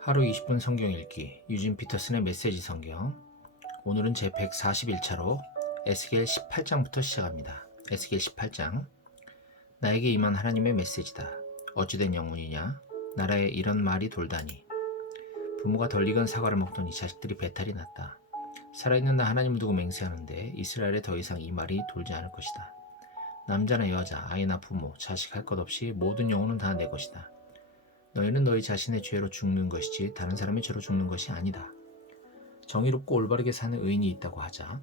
하루 20분 성경 읽기 유진 피터슨의 메시지 성경. 오늘은 제 141차로 에스겔 18장부터 시작합니다. 에스겔 18장. 나에게 임한 하나님의 메시지다. 어찌된 영문이냐? 나라에 이런 말이 돌다니. 부모가 덜 익은 사과를 먹더니 자식들이 배탈이 났다. 살아있는 나 하나님을 두고 맹세하는데 이스라엘에 더 이상 이 말이 돌지 않을 것이다. 남자나 여자, 아이나 부모, 자식 할 것 없이 모든 영혼은 다 내 것이다. 너희는 너희 자신의 죄로 죽는 것이지 다른 사람의 죄로 죽는 것이 아니다. 정의롭고 올바르게 사는 의인이 있다고 하자.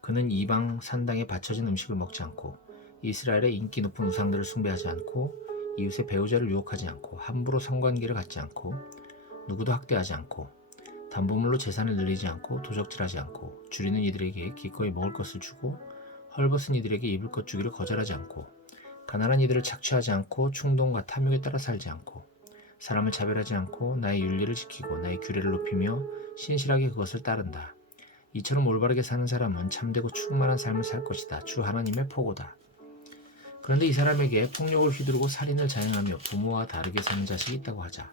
그는 이방 산당에 바쳐진 음식을 먹지 않고 이스라엘의 인기 높은 우상들을 숭배하지 않고 이웃의 배우자를 유혹하지 않고 함부로 성관계를 갖지 않고 누구도 학대하지 않고 담보물로 재산을 늘리지 않고 도적질하지 않고 줄이는 이들에게 기꺼이 먹을 것을 주고 헐벗은 이들에게 입을 것 주기를 거절하지 않고 가난한 이들을 착취하지 않고 충동과 탐욕에 따라 살지 않고 사람을 차별하지 않고 나의 윤리를 지키고 나의 규례를 높이며 신실하게 그것을 따른다. 이처럼 올바르게 사는 사람은 참되고 충만한 삶을 살 것이다. 주 하나님의 포고다. 그런데 이 사람에게 폭력을 휘두르고 살인을 자행하며 부모와 다르게 사는 자식이 있다고 하자.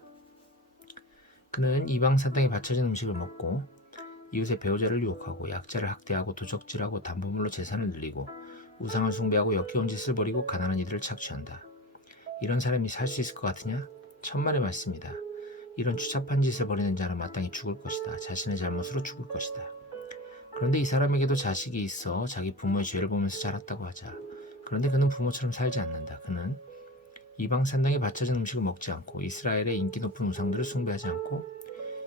그는 이방 산당에 바쳐진 음식을 먹고 이웃의 배우자를 유혹하고 약자를 학대하고 도적질하고 담보물로 재산을 늘리고 우상을 숭배하고 역겨운 짓을 벌이고 가난한 이들을 착취한다. 이런 사람이 살 수 있을 것 같으냐? 천만의 말씀이다. 이런 추잡한 짓을 벌이는 자는 마땅히 죽을 것이다. 자신의 잘못으로 죽을 것이다. 그런데 이 사람에게도 자식이 있어 자기 부모의 죄를 보면서 자랐다고 하자. 그런데 그는 부모처럼 살지 않는다. 그는 이방 산당에 바쳐진 음식을 먹지 않고 이스라엘의 인기 높은 우상들을 숭배하지 않고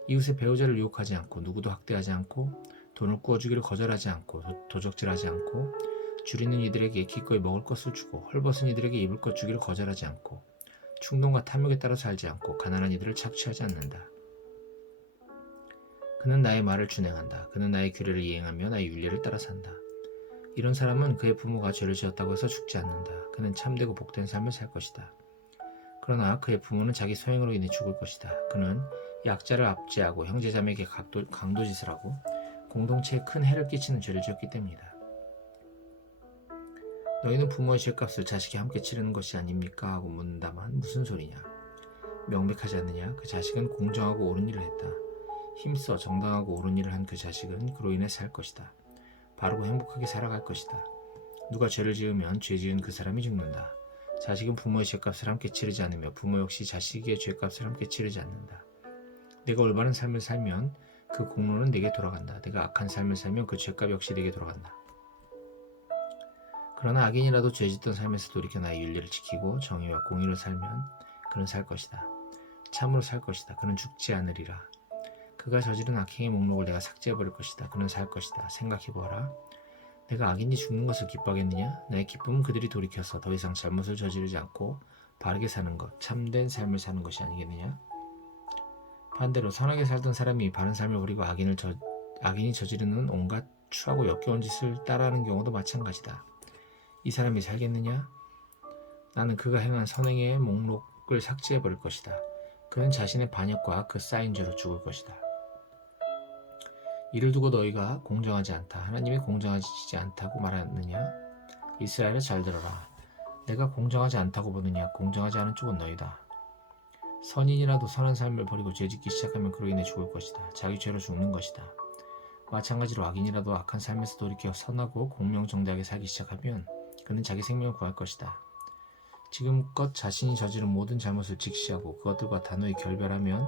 이웃의 배우자를 유혹하지 않고 누구도 학대하지 않고 돈을 구워주기를 거절하지 않고 도적질하지 않고 줄이는 이들에게 기꺼이 먹을 것을 주고 헐벗은 이들에게 입을 것 주기를 거절하지 않고 충동과 탐욕에 따라 살지 않고 가난한 이들을 착취하지 않는다. 그는 나의 말을 준행한다. 그는 나의 규례를 이행하며 나의 윤례를 따라 산다. 이런 사람은 그의 부모가 죄를 지었다고 해서 죽지 않는다. 그는 참되고 복된 삶을 살 것이다. 그러나 그의 부모는 자기 소행으로 인해 죽을 것이다. 그는 약자를 압제하고 형제자매에게 강도짓을 하고 공동체에 큰 해를 끼치는 죄를 지었기 때문이다. 너희는 부모의 죄값을 자식이 함께 치르는 것이 아닙니까? 하고 묻는다만 무슨 소리냐? 명백하지 않느냐? 그 자식은 공정하고 옳은 일을 했다. 힘써 정당하고 옳은 일을 한 그 자식은 그로 인해 살 것이다. 바르고 행복하게 살아갈 것이다. 누가 죄를 지으면 죄 지은 그 사람이 죽는다. 자식은 부모의 죄값을 함께 치르지 않으며 부모 역시 자식의 죄값을 함께 치르지 않는다. 내가 올바른 삶을 살면 그 공로는 내게 돌아간다. 내가 악한 삶을 살면 그 죄값 역시 내게 돌아간다. 그러나 악인이라도 죄짓던 삶에서 돌이켜 나의 윤리를 지키고 정의와 공의로 살면 그는 살 것이다. 참으로 살 것이다. 그는 죽지 않으리라. 그가 저지른 악행의 목록을 내가 삭제해버릴 것이다. 그는 살 것이다. 생각해보아라. 내가 악인이 죽는 것을 기뻐하겠느냐? 나의 기쁨은 그들이 돌이켜서 더 이상 잘못을 저지르지 않고 바르게 사는 것, 참된 삶을 사는 것이 아니겠느냐? 반대로 선하게 살던 사람이 바른 삶을 버리고 악인이 저지르는 온갖 추하고 역겨운 짓을 따라하는 경우도 마찬가지다. 이 사람이 살겠느냐? 나는 그가 행한 선행의 목록을 삭제해버릴 것이다. 그는 자신의 반역과 그 쌓인 죄로 죽을 것이다. 이를 두고 너희가 공정하지 않다. 하나님이 공정하지 않다고 말하느냐? 이스라엘아 잘 들어라. 내가 공정하지 않다고 보느냐? 공정하지 않은 쪽은 너희다. 선인이라도 선한 삶을 버리고 죄짓기 시작하면 그로 인해 죽을 것이다. 자기 죄로 죽는 것이다. 마찬가지로 악인이라도 악한 삶에서 돌이켜 선하고 공명정대하게 살기 시작하면 그는 자기 생명을 구할 것이다. 지금껏 자신이 저지른 모든 잘못을 직시하고 그것들과 단호히 결별하면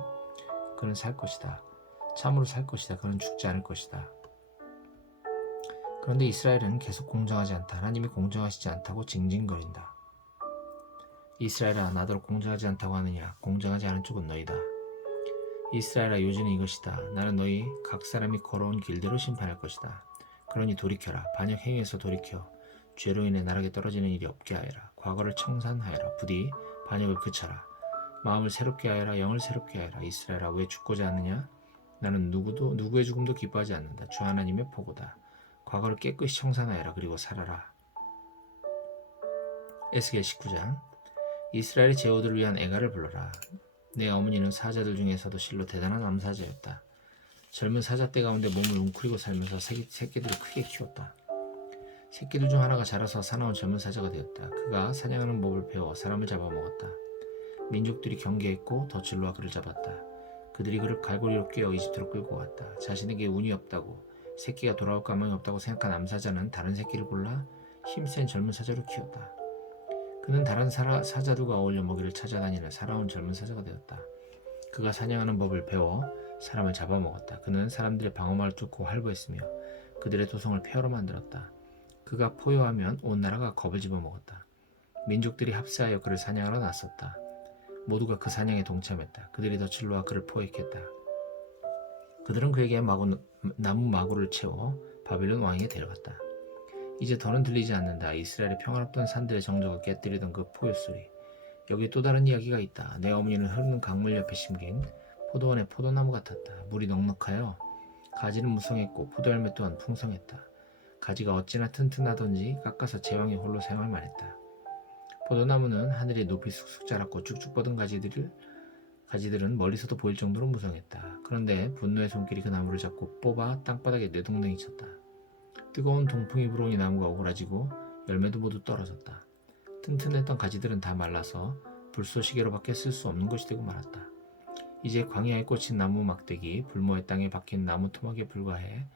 그는 살 것이다. 참으로 살 것이다. 그는 죽지 않을 것이다. 그런데 이스라엘은 계속 공정하지 않다. 하나님이 공정하시지 않다고 징징거린다. 이스라엘아 나더러 공정하지 않다고 하느냐? 공정하지 않은 쪽은 너희다. 이스라엘아 요지는 이것이다. 나는 너희 각 사람이 걸어온 길대로 심판할 것이다. 그러니 돌이켜라. 반역 행위에서 돌이켜 죄로 인해 나락에 떨어지는 일이 없게 하여라. 과거를 청산하여라. 부디 반역을 그쳐라. 마음을 새롭게 하여라. 영을 새롭게 하여라. 이스라엘아 왜 죽고자 하느냐? 나는 누구의 죽음도 기뻐하지 않는다. 주 하나님의 포고다. 과거를 깨끗이 청산하여라. 그리고 살아라. 에스겔 19장. 이스라엘의 제후들을 위한 애가를 불러라. 내 어머니는 사자들 중에서도 실로 대단한 암사자였다. 젊은 사자 떼 가운데 몸을 웅크리고 살면서 새끼들을 크게 키웠다. 새끼들 중 하나가 자라서 사나운 젊은 사자가 되었다. 그가 사냥하는 법을 배워 사람을 잡아먹었다. 민족들이 경계했고 덫을놓아 그를 잡았다. 그들이 그를 갈고리로 꿰어 이집트로 끌고 갔다. 자신에게 운이 없다고, 새끼가 돌아올 가망이 없다고 생각한 암사자는 다른 새끼를 골라 힘센 젊은 사자로 키웠다. 그는 다른 사자들과 어울려 먹이를 찾아다니는 살아온 젊은 사자가 되었다. 그가 사냥하는 법을 배워 사람을 잡아먹었다. 그는 사람들의 방어막을 뚫고 활보했으며 그들의 도성을 폐허로 만들었다. 그가 포효하면 온 나라가 겁을 집어먹었다. 민족들이 합세하여 그를 사냥하러 나섰다. 모두가 그 사냥에 동참했다. 그들이 덫을 놓아 그를 포획했다. 그들은 그에게 나무 마구를 채워 바빌론 왕에게 데려갔다. 이제 더는 들리지 않는다. 이스라엘의 평화롭던 산들의 정적을 깨뜨리던 그 포효소리. 여기 또 다른 이야기가 있다. 내 어머니는 흐르는 강물 옆에 심긴 포도원의 포도나무 같았다. 물이 넉넉하여 가지는 무성했고 포도열매 또한 풍성했다. 가지가 어찌나 튼튼하던지 깎아서 제왕이 홀로 사용할 만했다. 포도나무는 하늘에 높이 쑥쑥 자랐고 쭉쭉 뻗은 가지들은 멀리서도 보일 정도로 무성했다. 그런데 분노의 손길이 그 나무를 잡고 뽑아 땅바닥에 내동댕이 쳤다. 뜨거운 동풍이 불어오니 나무가 오그라지고 열매도 모두 떨어졌다. 튼튼했던 가지들은 다 말라서 불쏘시개로밖에 쓸 수 없는 것이 되고 말았다. 이제 광야에 꽂힌 나무 막대기, 불모의 땅에 박힌 나무 토막에 불과해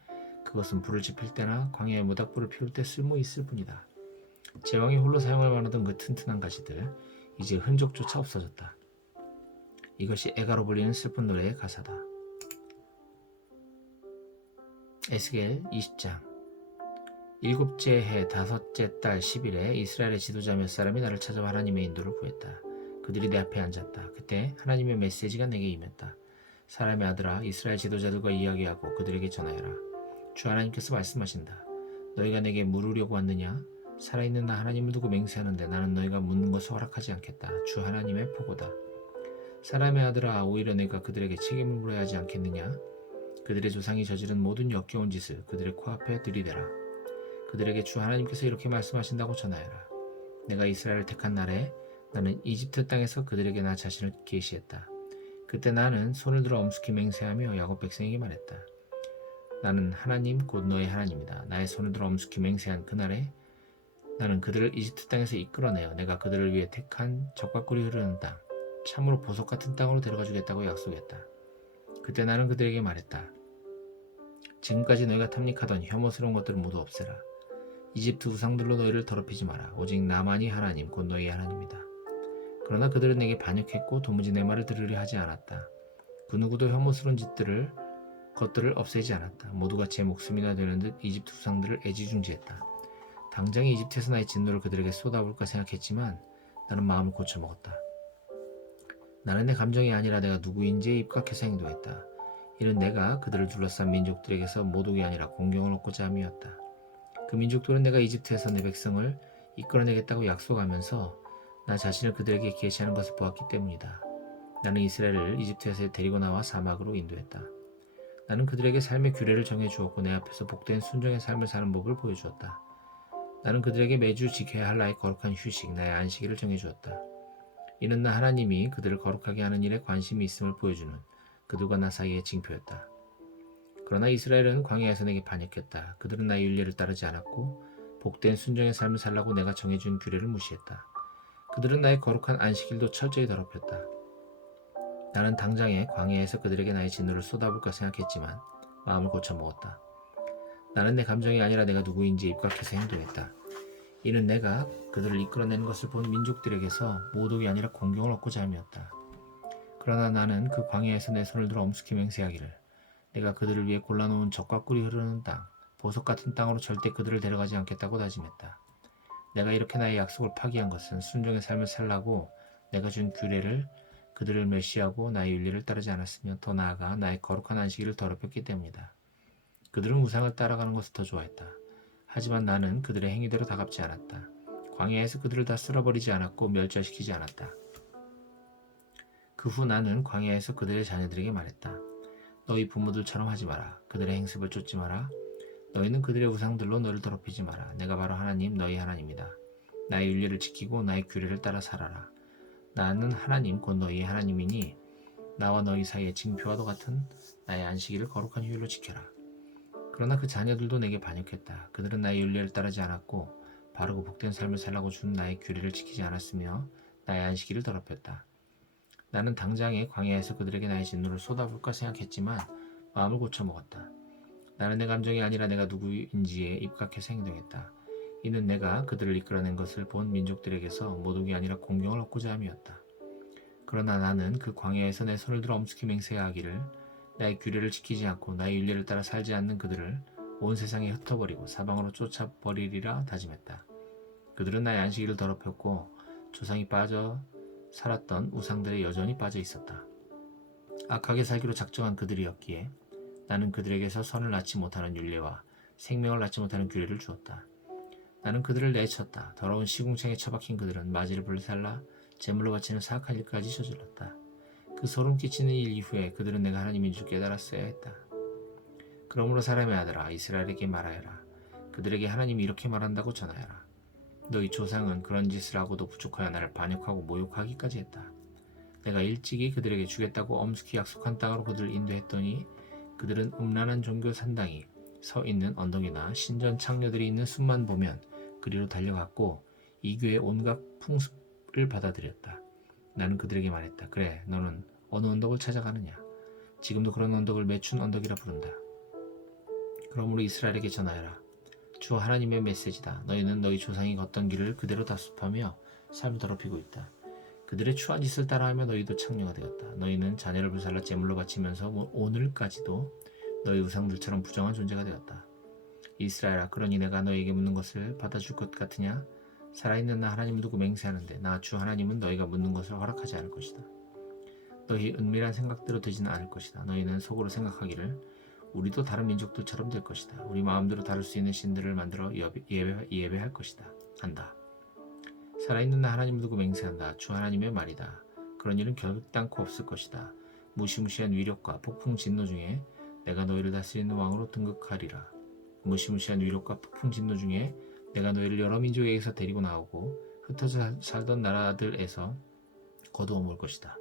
그것은 불을 지필 때나 광야에 모닥불을 피울 때 쓸모 있을 뿐이다. 제왕이 홀로 사용할 만하던 그 튼튼한 가지들, 이제 흔적조차 없어졌다. 이것이 애가로 불리는 슬픈 노래의 가사다. 에스겔 20장. 일곱째 해 다섯째 달 10일에 이스라엘의 지도자 몇 사람이 나를 찾아와 하나님의 인도를 구했다. 그들이 내 앞에 앉았다. 그때 하나님의 메시지가 내게 임했다. 사람의 아들아, 이스라엘 지도자들과 이야기하고 그들에게 전하여라. 주 하나님께서 말씀하신다. 너희가 내게 물으려고 왔느냐? 살아있는 나 하나님을 두고 맹세하는데 나는 너희가 묻는 것을 허락하지 않겠다. 주 하나님의 보고다. 사람의 아들아, 오히려 내가 그들에게 책임을 물어야 하지 않겠느냐? 그들의 조상이 저지른 모든 역겨운 짓을 그들의 코앞에 들이대라. 그들에게 주 하나님께서 이렇게 말씀하신다고 전하여라. 내가 이스라엘을 택한 날에 나는 이집트 땅에서 그들에게 나 자신을 계시했다. 그때 나는 손을 들어 엄숙히 맹세하며 야곱 백성에게 말했다. 나는 하나님 곧 너의 하나님이다. 나의 손을 들어 엄숙히 맹세한 그날에 나는 그들을 이집트 땅에서 이끌어내어 내가 그들을 위해 택한 젖과 꿀이 흐르는 땅, 참으로 보석 같은 땅으로 데려가 주겠다고 약속했다. 그때 나는 그들에게 말했다. 지금까지 너희가 탐닉하던 혐오스러운 것들을 모두 없애라. 이집트 우상들로 너희를 더럽히지 마라. 오직 나만이 하나님 곧 너희의 하나님이다. 그러나 그들은 내게 반역했고 도무지 내 말을 들으려 하지 않았다. 그 누구도 혐오스러운 것들을 없애지 않았다. 모두가 제 목숨이나 되는 듯 이집트 우상들을 애지중지했다. 당장 이집트에서 나의 진노를 그들에게 쏟아볼까 생각했지만 나는 마음을 고쳐먹었다. 나는 내 감정이 아니라 내가 누구인지에 입각해서 행동했다. 이는 내가 그들을 둘러싼 민족들에게서 모독이 아니라 공경을 얻고자 함이었다. 그 민족들은 내가 이집트에서 내 백성을 이끌어내겠다고 약속하면서 나 자신을 그들에게 계시하는 것을 보았기 때문이다. 나는 이스라엘을 이집트에서 데리고 나와 사막으로 인도했다. 나는 그들에게 삶의 규례를 정해주었고 내 앞에서 복된 순종의 삶을 사는 법을 보여주었다. 나는 그들에게 매주 지켜야 할 나의 거룩한 휴식, 나의 안식일을 정해주었다. 이는 나 하나님이 그들을 거룩하게 하는 일에 관심이 있음을 보여주는 그들과 나 사이의 징표였다. 그러나 이스라엘은 광야에서 내게 반역했다. 그들은 나의 율례를 따르지 않았고 복된 순종의 삶을 살라고 내가 정해준 규례를 무시했다. 그들은 나의 거룩한 안식일도 철저히 더럽혔다. 나는 당장에 광야에서 그들에게 나의 진노를 쏟아볼까 생각했지만 마음을 고쳐먹었다. 나는 내 감정이 아니라 내가 누구인지 입각해서 행동했다. 이는 내가 그들을 이끌어내는 것을 본 민족들에게서 모독이 아니라 공경을 얻고자 함이었다. 그러나 나는 그 광야에서 내 손을 들어 엄숙히 맹세하기를 내가 그들을 위해 골라놓은 젖과 꿀이 흐르는 땅, 보석 같은 땅으로 절대 그들을 데려가지 않겠다고 다짐했다. 내가 이렇게 나의 약속을 파기한 것은 순종의 삶을 살라고 내가 준 규례를 그들을 멸시하고 나의 윤리를 따르지 않았으며 더 나아가 나의 거룩한 안식일을 더럽혔기 때문이다. 그들은 우상을 따라가는 것을 더 좋아했다. 하지만 나는 그들의 행위대로 다갑지 않았다. 광야에서 그들을 다 쓸어버리지 않았고 멸절시키지 않았다. 그 후 나는 광야에서 그들의 자녀들에게 말했다. 너희 부모들처럼 하지 마라. 그들의 행습을 쫓지 마라. 너희는 그들의 우상들로 너를 더럽히지 마라. 내가 바로 하나님 너희 하나님이다. 나의 윤리를 지키고 나의 규례를 따라 살아라. 나는 하나님 곧 너희의 하나님이니 나와 너희 사이의 징표와도 같은 나의 안식일을 거룩한 휴일로 지켜라. 그러나 그 자녀들도 내게 반역했다. 그들은 나의 윤례를 따르지 않았고 바르고 복된 삶을 살라고 준 나의 규례를 지키지 않았으며 나의 안식일을 더럽혔다. 나는 당장에 광야에서 그들에게 나의 진노를 쏟아볼까 생각했지만 마음을 고쳐먹었다. 나는 내 감정이 아니라 내가 누구인지에 입각해서 행동했다. 이는 내가 그들을 이끌어낸 것을 본 민족들에게서 모독이 아니라 공경을 얻고자 함이었다. 그러나 나는 그 광야에서 내 손을 들어 엄숙히 맹세하기를 나의 규례를 지키지 않고 나의 율례를 따라 살지 않는 그들을 온 세상에 흩어버리고 사방으로 쫓아버리리라 다짐했다. 그들은 나의 안식일을 더럽혔고 조상이 빠져 살았던 우상들에 여전히 빠져 있었다. 악하게 살기로 작정한 그들이었기에 나는 그들에게서 선을 낳지 못하는 율례와 생명을 낳지 못하는 규례를 주었다. 나는 그들을 내쳤다. 더러운 시궁창에 처박힌 그들은 마지를 불살라 제물로 바치는 사악한 일까지 저질렀다. 그 소름 끼치는 일 이후에 그들은 내가 하나님인 줄 깨달았어야 했다. 그러므로 사람의 아들아 이스라엘에게 말하여라. 그들에게 하나님이 이렇게 말한다고 전하여라. 너희 조상은 그런 짓을 하고도 부족하여 나를 반역하고 모욕하기까지 했다. 내가 일찍이 그들에게 주겠다고 엄숙히 약속한 땅으로 그들을 인도했더니 그들은 음란한 종교 산당이 서 있는 언덕이나 신전 창녀들이 있는 숲만 보면 그리로 달려갔고 이교의 온갖 풍습을 받아들였다. 나는 그들에게 말했다. 그래, 너는 어느 언덕을 찾아가느냐? 지금도 그런 언덕을 매춘 언덕이라 부른다. 그러므로 이스라엘에게 전하여라. 주 하나님의 메시지다. 너희는 너희 조상이 걷던 길을 그대로 다습하며 삶을 더럽히고 있다. 그들의 추한 짓을 따라하며 너희도 창녀가 되었다. 너희는 자녀를 불살라 제물로 바치면서 오늘까지도 너희 우상들처럼 부정한 존재가 되었다. 이스라엘아, 그러니 내가 너희에게 묻는 것을 받아줄 것 같으냐? 살아있는 나 하나님을 두고 맹세하는데 나 주 하나님은 너희가 묻는 것을 허락하지 않을 것이다. 너희 은밀한 생각대로 되지는 않을 것이다. 너희는 속으로 생각하기를 우리도 다른 민족들처럼 될 것이다. 우리 마음대로 다룰 수 있는 신들을 만들어 예배할 것이다. 한다. 살아있는 나 하나님을 두고 맹세한다. 주 하나님의 말이다. 그런 일은 결단코 없을 것이다. 무시무시한 위력과 폭풍 진노 중에 내가 너희를 다스리는 왕으로 등극하리라. 무시무시한 위력과 폭풍 진노 중에 내가 너희를 여러 민족에게서 데리고 나오고 흩어져 살던 나라들에서 거두어 모을 것이다.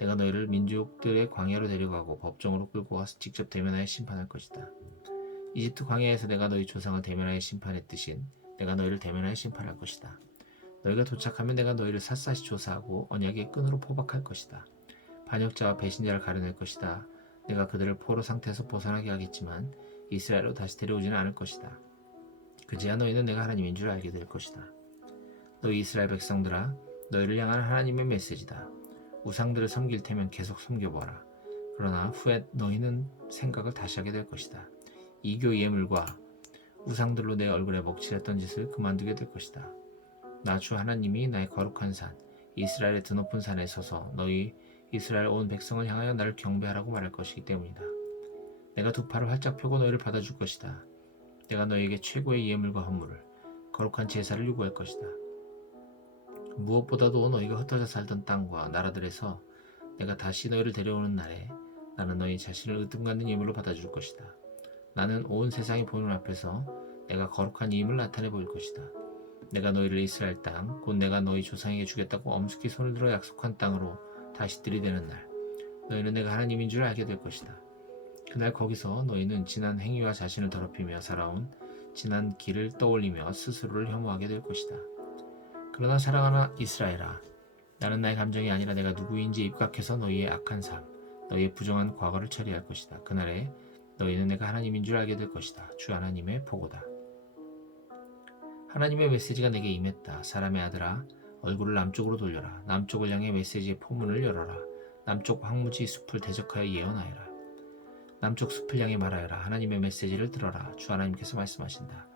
내가 너희를 민족들의 광야로 데려가고 법정으로 끌고 와서 직접 대면하여 심판할 것이다. 이집트 광야에서 내가 너희 조상을 대면하여 심판했듯이 내가 너희를 대면하여 심판할 것이다. 너희가 도착하면 내가 너희를 샅샅이 조사하고 언약의 끈으로 포박할 것이다. 반역자와 배신자를 가려낼 것이다. 내가 그들을 포로 상태에서 벗어나게 하겠지만 이스라엘로 다시 데려오지는 않을 것이다. 그제야 너희는 내가 하나님인 줄 알게 될 것이다. 너희 이스라엘 백성들아, 너희를 향한 하나님의 메시지다. 우상들을 섬길 테면 계속 섬겨보아라. 그러나 후에 너희는 생각을 다시 하게 될 것이다. 이교 예물과 우상들로 내 얼굴에 먹칠했던 짓을 그만두게 될 것이다. 나 주 하나님이 나의 거룩한 산, 이스라엘의 드높은 산에 서서 너희 이스라엘 온 백성을 향하여 나를 경배하라고 말할 것이기 때문이다. 내가 두 팔을 활짝 펴고 너희를 받아줄 것이다. 내가 너희에게 최고의 예물과 헌물을, 거룩한 제사를 요구할 것이다. 무엇보다도 너희가 흩어져 살던 땅과 나라들에서 내가 다시 너희를 데려오는 날에 나는 너희 자신을 으뜸받는 예물로 받아줄 것이다. 나는 온 세상이 보는 앞에서 내가 거룩한 이 힘을 나타내 보일 것이다. 내가 너희를 이스라엘 땅, 곧 내가 너희 조상에게 주겠다고 엄숙히 손을 들어 약속한 땅으로 다시 들이대는 날, 너희는 내가 하나님인 줄 알게 될 것이다. 그날 거기서 너희는 지난 행위와 자신을 더럽히며 살아온 지난 길을 떠올리며 스스로를 혐오하게 될 것이다. 그러나 사랑하는 이스라엘아, 나는 나의 감정이 아니라 내가 누구인지 입각해서 너희의 악한 삶, 너희의 부정한 과거를 처리할 것이다. 그날에 너희는 내가 하나님인 줄 알게 될 것이다. 주 하나님의 보고다. 하나님의 메시지가 내게 임했다. 사람의 아들아, 얼굴을 남쪽으로 돌려라. 남쪽을 향해 메시지의 포문을 열어라. 남쪽 황무지 숲을 대적하여 예언하여라. 남쪽 숲을 향해 말하여라. 하나님의 메시지를 들어라. 주 하나님께서 말씀하신다.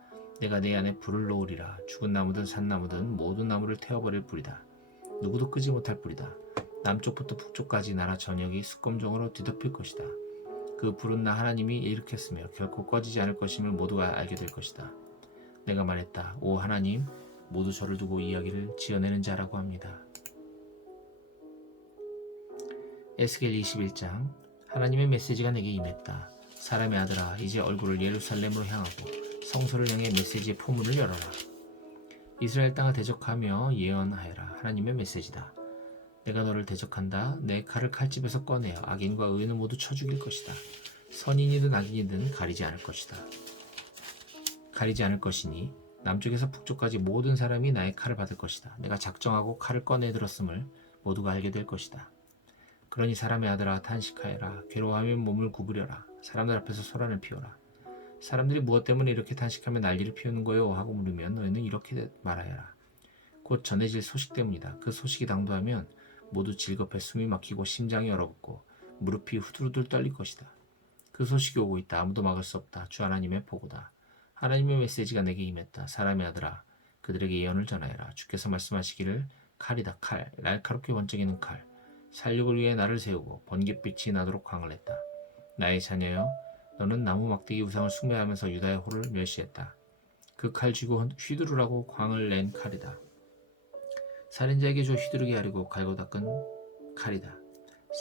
내가 내 안에 불을 놓으리라. 죽은 나무든 산나무든 모든 나무를 태워버릴 불이다. 누구도 끄지 못할 불이다. 남쪽부터 북쪽까지 나라 전역이 숯검정으로 뒤덮일 것이다. 그 불은 나 하나님이 일으켰으며 결코 꺼지지 않을 것임을 모두가 알게 될 것이다. 내가 말했다. 오 하나님, 모두 저를 두고 이야기를 지어내는 자라고 합니다. 에스겔 21장. 하나님의 메시지가 내게 임했다. 사람의 아들아, 이제 얼굴을 예루살렘으로 향하고 성소를 향해 메시지의 포문을 열어라. 이스라엘 땅을 대적하며 예언하여라. 하나님의 메시지다. 내가 너를 대적한다. 내 칼을 칼집에서 꺼내어 악인과 의인을 모두 쳐 죽일 것이다. 선인이든 악인이든 가리지 않을 것이다. 가리지 않을 것이니 남쪽에서 북쪽까지 모든 사람이 나의 칼을 받을 것이다. 내가 작정하고 칼을 꺼내 들었음을 모두가 알게 될 것이다. 그러니 사람의 아들아 탄식하여라. 괴로워하면 몸을 구부려라. 사람들 앞에서 소란을 피워라. 사람들이 무엇 때문에 이렇게 탄식하며 난리를 피우는 거요? 하고 물으면 너희는 이렇게 말하여라. 곧 전해질 소식 때문이다. 그 소식이 당도하면 모두 질겁해 숨이 막히고 심장이 얼어붙고 무릎이 후들후들 떨릴 것이다. 그 소식이 오고 있다. 아무도 막을 수 없다. 주 하나님의 보고다. 하나님의 메시지가 내게 임했다. 사람의 아들아, 그들에게 예언을 전하여라. 주께서 말씀하시기를 칼이다 칼, 날카롭게 번쩍이는 칼. 살육을 위해 나를 세우고 번갯빛이 나도록 광을 했다. 나의 자녀여, 너는 나무 막대기 우상을 숭배하면서 유다의 호를 멸시했다. 그 칼 쥐고 휘두르라고 광을 낸 칼이다. 살인자에게 줘 휘두르게 하려고 갈고 닦은 칼이다.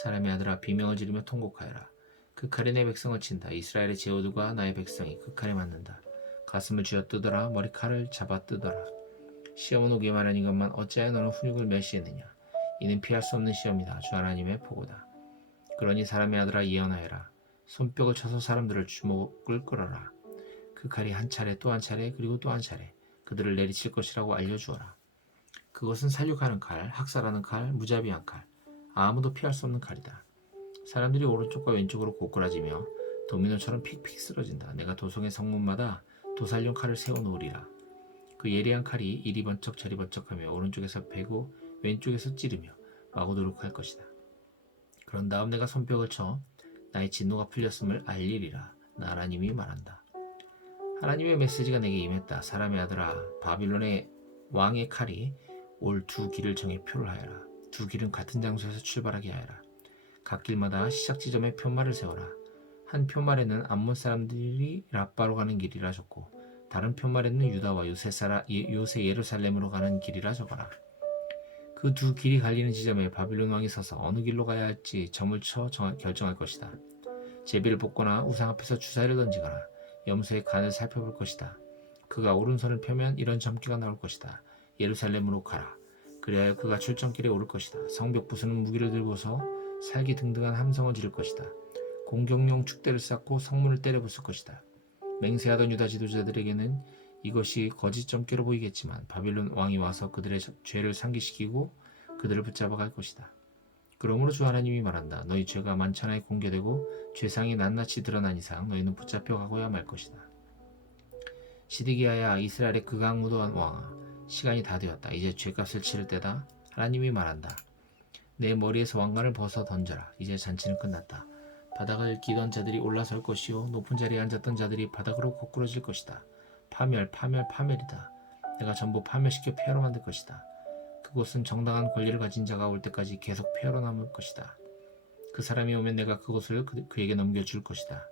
사람의 아들아, 비명을 지르며 통곡하여라. 그 칼이 내 백성을 친다. 이스라엘의 제후들과 나의 백성이 그 칼에 맞는다. 가슴을 쥐어 뜯어라. 머리칼을 잡아 뜯어라. 시험은 오기만 하는 것만 어찌하여 너는 훈육을 멸시했느냐. 이는 피할 수 없는 시험이다. 주 하나님의 보고다. 그러니 사람의 아들아, 예언하여라. 손뼉을 쳐서 사람들을 주목을 끌어라. 그 칼이 한 차례 또 한 차례 그리고 또 한 차례 그들을 내리칠 것이라고 알려주어라. 그것은 살육하는 칼, 학살하는 칼, 무자비한 칼, 아무도 피할 수 없는 칼이다. 사람들이 오른쪽과 왼쪽으로 고꾸라지며 도미노처럼 픽픽 쓰러진다. 내가 도성의 성문마다 도살용 칼을 세워놓으리라. 그 예리한 칼이 이리 번쩍 저리 번쩍하며 오른쪽에서 베고 왼쪽에서 찌르며 마구 노력할 것이다. 그런 다음 내가 손뼉을 쳐 나의 진노가 풀렸음을 알리리라. 나 하나님이 말한다. 하나님의 메시지가 내게 임했다. 사람의 아들아, 바빌론의 왕의 칼이 올 두 길을 정해 표를 하여라. 두 길은 같은 장소에서 출발하게 하여라. 각 길마다 시작 지점에 표말을 세워라. 한 표말에는 암몬 사람들이 라빠로 가는 길이라 적고 다른 표말에는 유다와 요새 예루살렘으로 가는 길이라 적어라. 그 두 길이 갈리는 지점에 바빌론 왕이 서서 어느 길로 가야 할지 점을 쳐 결정할 것이다. 제비를 뽑거나 우상 앞에서 주사위를 던지거나 염소의 간을 살펴볼 것이다. 그가 오른손을 펴면 이런 점괘가 나올 것이다. 예루살렘으로 가라. 그리하여 그가 출정길에 오를 것이다. 성벽 부수는 무기를 들고서 살기 등등한 함성을 지를 것이다. 공격용 축대를 쌓고 성문을 때려 부술 것이다. 맹세하던 유다 지도자들에게는 이것이 거짓 점괘로 보이겠지만 바빌론 왕이 와서 그들의 죄를 상기시키고 그들을 붙잡아 갈 것이다. 그러므로 주 하나님이 말한다. 너희 죄가 만천하에 공개되고 죄상이 낱낱이 드러난 이상 너희는 붙잡혀 가고야 말 것이다. 시드기야야, 이스라엘의 극악무도한 왕아, 시간이 다 되었다. 이제 죄값을 치를 때다. 하나님이 말한다. 내 머리에서 왕관을 벗어 던져라. 이제 잔치는 끝났다. 바닥을 기던 자들이 올라설 것이요 높은 자리에 앉았던 자들이 바닥으로 거꾸러질 것이다. 파멸이다. 내가 전부 파멸시켜 폐허로 만들 것이다. 그곳은 정당한 권리를 가진 자가 올 때까지 계속 폐허로 남을 것이다. 그 사람이 오면 내가 그곳을 그에게 넘겨줄 것이다.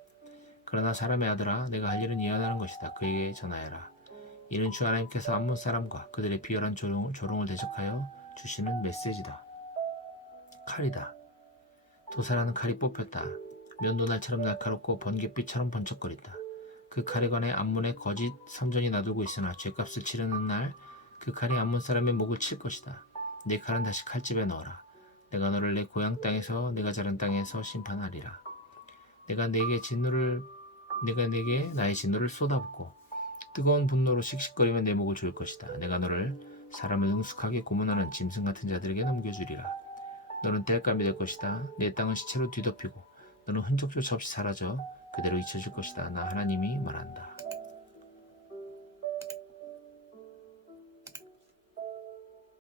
그러나 사람의 아들아, 내가 할 일은 예언하는 것이다. 그에게 전하여라. 이는 주 하나님께서 암몬 사람과 그들의 비열한 조롱을 대적하여 주시는 메시지다. 칼이다. 도살하는 칼이 뽑혔다. 면도날처럼 날카롭고 번갯빛처럼 번쩍거린다. 그 칼에 관해 암몬의 거짓 선전이 나돌고 있으나 죄값을 치르는 날 그 칼이 암몬 사람의 목을 칠 것이다. 내 칼은 다시 칼집에 넣어라. 내가 너를 내 고향 땅에서 내가 자란 땅에서 심판하리라. 내가 내게 나의 진노를 쏟아붓고 뜨거운 분노로 씩씩거리며 내 목을 조일 것이다. 내가 너를 사람을 능숙하게 고문하는 짐승 같은 자들에게 넘겨주리라. 너는 땔감이 될 것이다. 내 땅은 시체로 뒤덮이고 너는 흔적조차 없이 사라져 그대로 잊혀질 것이다. 나 하나님이 말한다.